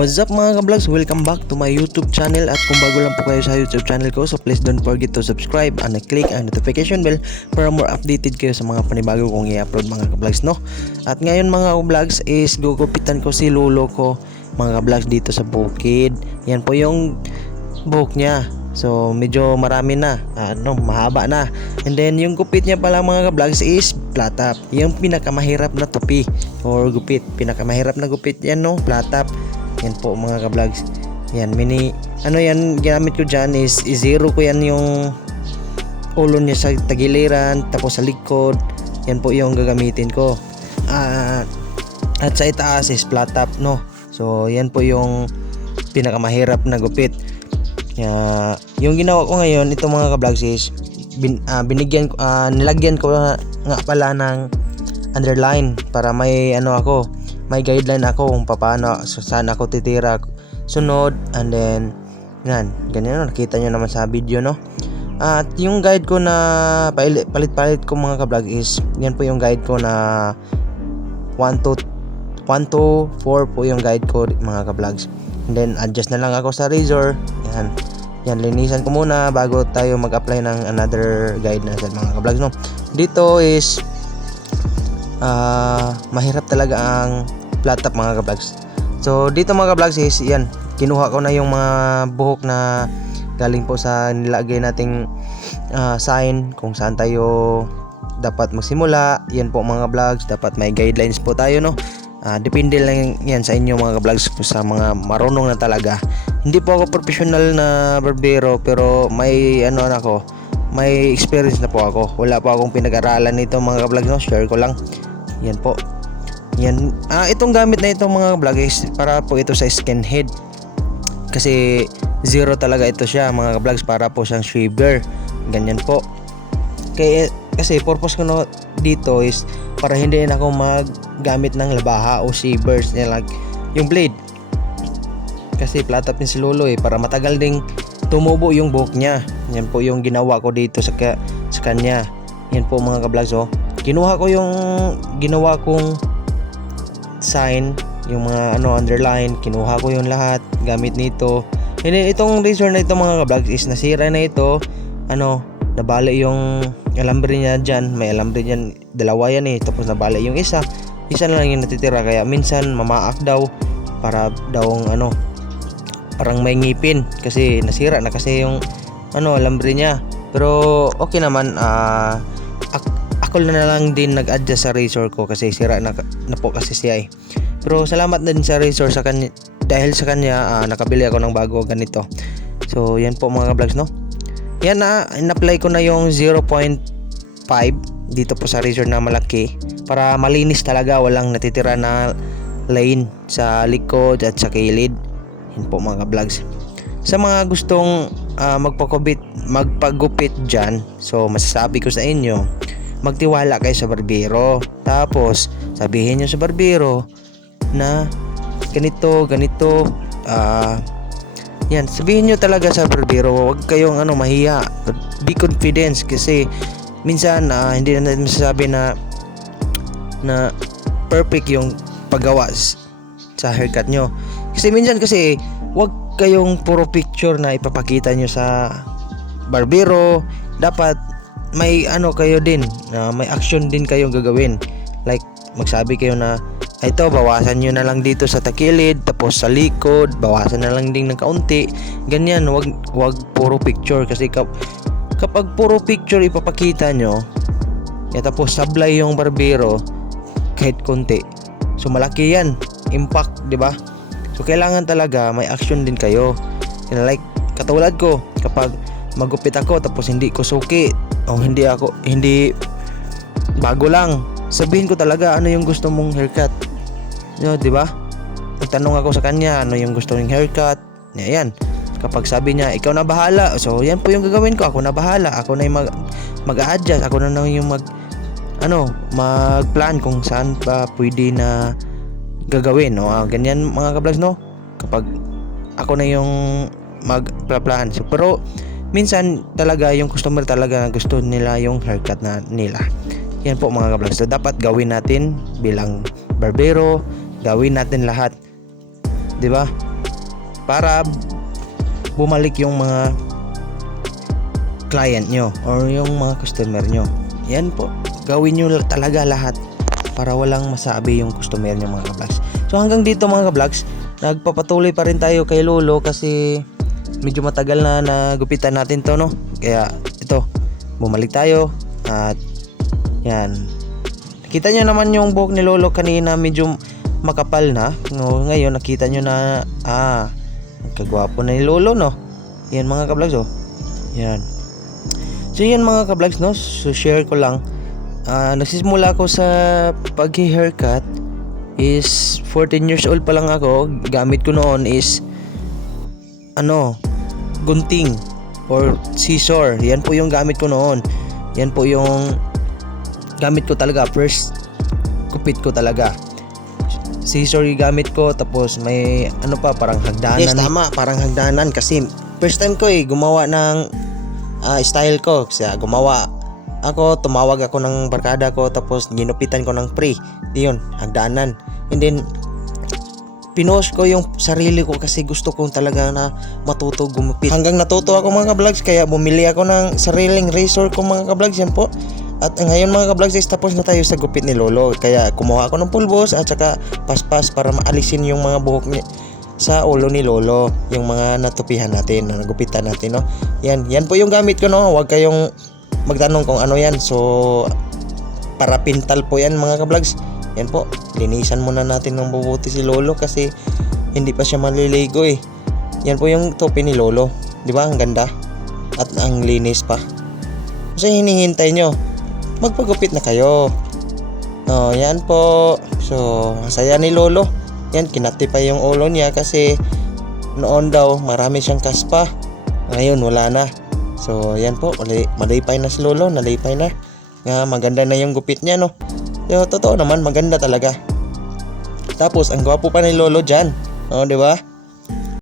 What's up mga ka-vlogs? Welcome back to my YouTube channel. At kung bago lang po kayo sa YouTube channel ko, so please don't forget to subscribe and click ang notification bell para more updated kayo sa mga panibago kong i-upload mga ka-vlogs, no? At ngayon mga ka-vlogs is gugupitan ko si lolo ko mga ka-vlogs dito sa bukid. Yan po yung buhok niya. So medyo marami na, mahaba na. And then yung gupit niya pala mga ka-vlogs is flat top. Yung pinakamahirap na tupi or gupit, pinakamahirap na gupit yan, no, flat top. Yan po mga ka-vlogs. Yan yan ginamit ko dyan is zero ko yan yung ulo niya sa tagiliran, tapos sa likod. Yan po yung gagamitin ko. At sa itaas is flat top, no. So yan po yung pinakamahirap na gupit. Yung ginawa ko ngayon, ito mga ka-vlogs is nilagyan ko nga pala ng underline para may may guideline ako kung paano, saan ako titira sunod. And then ganyan, nakita nyo naman sa video, no. At yung guide ko na palit-palit ko mga ka-vlog is yan po yung guide ko na 1 to 4 po yung guide ko mga ka-vlogs. And then adjust na lang ako sa razor. Yan, linisan ko muna bago tayo mag-apply ng another guide na mga ka-vlogs, no. Dito is mahirap talaga ang flat top mga ka-vlogs. So dito mga ka-vlogs is yan, kinuha ko na yung mga buhok na galing po sa nilagay nating sign kung saan tayo dapat magsimula. Yan po mga ka-vlogs, dapat may guidelines po tayo, no. Depende lang yan sa inyo mga ka-vlogs, sa mga marunong na talaga. Hindi po ako professional na barbero, pero may may experience na po ako. Wala po akong pinag-aralan nito mga ka-vlogs, no. Share ko lang. Yan po. Yan. Itong gamit na ito mga ka-vlog is para po ito sa skinhead. Kasi zero talaga ito siya mga ka-vlogs, para po siyang shaver. Ganyan po. Kasi purpose ko no dito is para hindi na ako maggamit ng labaha o shavers like yung blade. Kasi flat top si lolo para matagal ding tumubo yung buhok niya. Yan po yung ginawa ko dito sa kanya. Yan po mga ka-vlogs, kinuha ko yung ginawa kong sign, yung mga underline, kinuha ko yung lahat gamit nito. And then itong razor na ito mga ka-vlogs is nasira na ito. Nabali yung alambre niya dyan. May alambre dyan, dalawa yan tapos nabali yung isa na lang yung natitira. Kaya minsan mamaak daw, para daw parang may ngipin kasi nasira na kasi yung alambre niya. Pero okay naman, ako na lang din nag-adjust sa razor ko kasi sira na po kasi siya Pero salamat din sa razor sa kanya, dahil sa kanya nakabili ako ng bago ganito. So yan po mga ka-vlogs, no. Yan in-apply ko na yung 0.5 dito po sa razor na malaki para malinis talaga, walang natitira na line sa likod at sa kilid. Yan po mga ka-vlogs. Sa mga gustong magpagupit dyan, so masasabi ko sa inyo, magtiwala kayo sa barbero. Tapos sabihin nyo sa barbero na ganito yan, sabihin nyo talaga sa barbero. Huwag kayong mahiya, be confident. Kasi minsan hindi na natin masasabi na perfect yung paggawa sa haircut nyo. Kasi minsan huwag kayong puro picture na ipapakita nyo sa barbero. Dapat may kayo din, may action din kayong gagawin. Like magsabi kayo na ito, bawasan nyo na lang dito sa takilid, tapos sa likod bawasan na lang din ng kaunti. Ganyan, wag puro picture. Kasi kapag puro picture ipapakita nyo, tapos sablay yung barbero kahit konti, so malaki yan impact, di ba? So kailangan talaga may action din kayo. Like katulad ko, kapag magupit ako tapos hindi ko suki o hindi bago lang, sabihin ko talaga ano yung gusto mong haircut, di ba? Nagtanong ako sa kanya ano yung gusto ng haircut. Yan, kapag sabi niya ikaw na bahala, so yan po yung gagawin ko. Ako na bahala, ako na yung mag-a-adjust, ako na yung mag-plan kung saan pa pwede na gagawin, no? Ganyan mga ka-vlogs, no? Kapag ako na yung mag-plan. So, pero minsan talaga yung customer talaga gusto nila yung haircut na nila. Yan po mga ka-vlogs. So dapat gawin natin bilang barbero, gawin natin lahat 'di ba? Para bumalik yung mga client nyo or yung mga customer nyo. Yan po, gawin nyo talaga lahat para walang masabi yung customer nyo mga ka-vlogs. So hanggang dito mga ka-vlogs, nagpapatuloy pa rin tayo kay Lolo kasi medyo matagal na nagupitan natin to, no? Kaya ito, bumalik tayo at yan. Nakita nyo naman yung buhok ni Lolo kanina medyo makapal na, no? Ngayon nakita nyo na kagwapo na ni Lolo, no? Yan mga ka-vlogs, oh. Yan. So yan mga ka-vlogs, no? So share ko lang. Nagsisimula ako sa pag-haircut is 14 years old pa lang ako. Gamit ko noon is gunting or scissor. Yan po yung gamit ko noon. Yan po yung gamit ko talaga. First kupit ko talaga. Scissor yung gamit ko, tapos may parang hagdanan. Yes, tama, parang hagdanan kasi first time ko gumawa ng style ko. Kasi tumawag ako ng barkada ko, tapos ginupitan ko ng pre. Yun, hagdanan. And then pinost ko yung sarili ko kasi gusto kong talaga na matuto gumupit. Hanggang natuto ako mga ka-vlogs, kaya bumili ako ng sariling razor ko mga ka-vlogs. Yan po. At ngayon mga ka-vlogs, tapos na tayo sa gupit ni Lolo. Kaya kumuha ako ng pulbos at saka paspas para maalisin yung mga buhok niya sa ulo ni Lolo, yung mga natupihan natin, na nagupitan natin, no? Yan po yung gamit ko, no? Huwag kayong magtanong kung ano yan. So para pintal po yan mga ka-vlogs. Yan po, linisan muna natin ng mabuti si Lolo kasi hindi pa siya maliligo eh. Yan po yung topi ni Lolo, di ba? Ang ganda at ang linis pa. Kasi hinihintay nyo, magpagupit na kayo. Yan po. So masaya ni Lolo. Yan, kinati pa yung ulo niya kasi noon daw marami siyang kaspa. Ngayon wala na. So yan po, malipay na si Lolo, nalipay na. Maganda na yung gupit niya, no? So totoo naman, maganda talaga. Tapos ang gwapo pa ni Lolo dyan, di ba?